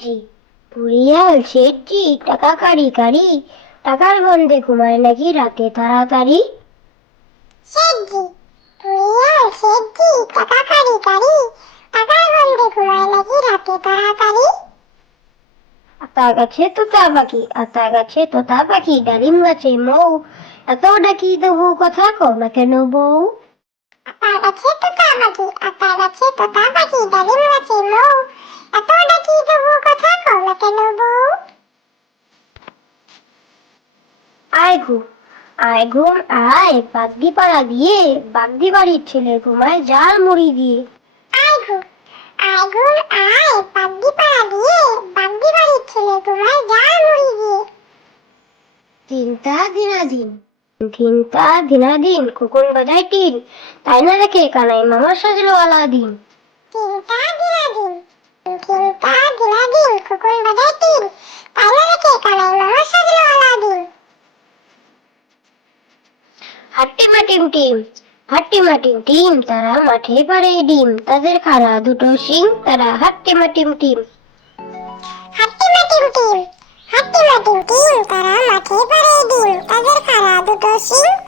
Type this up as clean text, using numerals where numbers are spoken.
শেঠজি, বুড়িয়াল শেঠজি, টাকা কারি কারি, টাকার গন্ধে ঘুমায় নাকি রাতে তাড়াতাড়ি। শেঠজি, বুড়িয়াল শেঠজি, টাকা কারি কারি, টাকার গন্ধে ঘুমায় নাকি রাতে তাড়াতাড়ি। আতা গাছে তোতা পাখি, আতা গাছে তোতা পাখি, ডালিম গাছে মৌ, এত ডাকি তবু কথা কও না কেন বউ। আতা গাছে তোতা পাখি, আতা গাছে তোতা পাখি, ডালিম গাছে মৌ, এত ডাকি তবু কথা কও না কেন বউ। আয় ঘুম, আয় ঘুম আয়, বাগদি পাড়া দিয়ে, বাগদি বাড়ির ছেলে ঘুমায় জাল মুড়ি দিয়ে। আয় ঘুম, আয় ঘুম আয়, বাগদি পাড়া দিয়ে, বাগদি বাড়ির ছেলে ঘুমায় জাল মুড়ি দিয়ে। তিনটা দিনাদিন, তিনটা দিনাদিন, খোকন বাজায় টিন, তাই না রেখে কানাই মামা সাজলো আলাদিন। তিনটা দিনাদিন, তিনটা দিনাদিন, খোকন বাজায় টিন, তাই না রেখে কানাই মামা সাজলো Aladdin. হাট্টিমা team team, হাট্টিমা team team, তারা মাঠে পাড়ে ডিম, তাদের খাড়া দুটো শিং, তারা হাট্টিমা team team. হাট্টিমা team team, হাট্টিমা team team, তারা মাঠে পাড়ে ডিম, তাদের খাড়া দুটো শিং,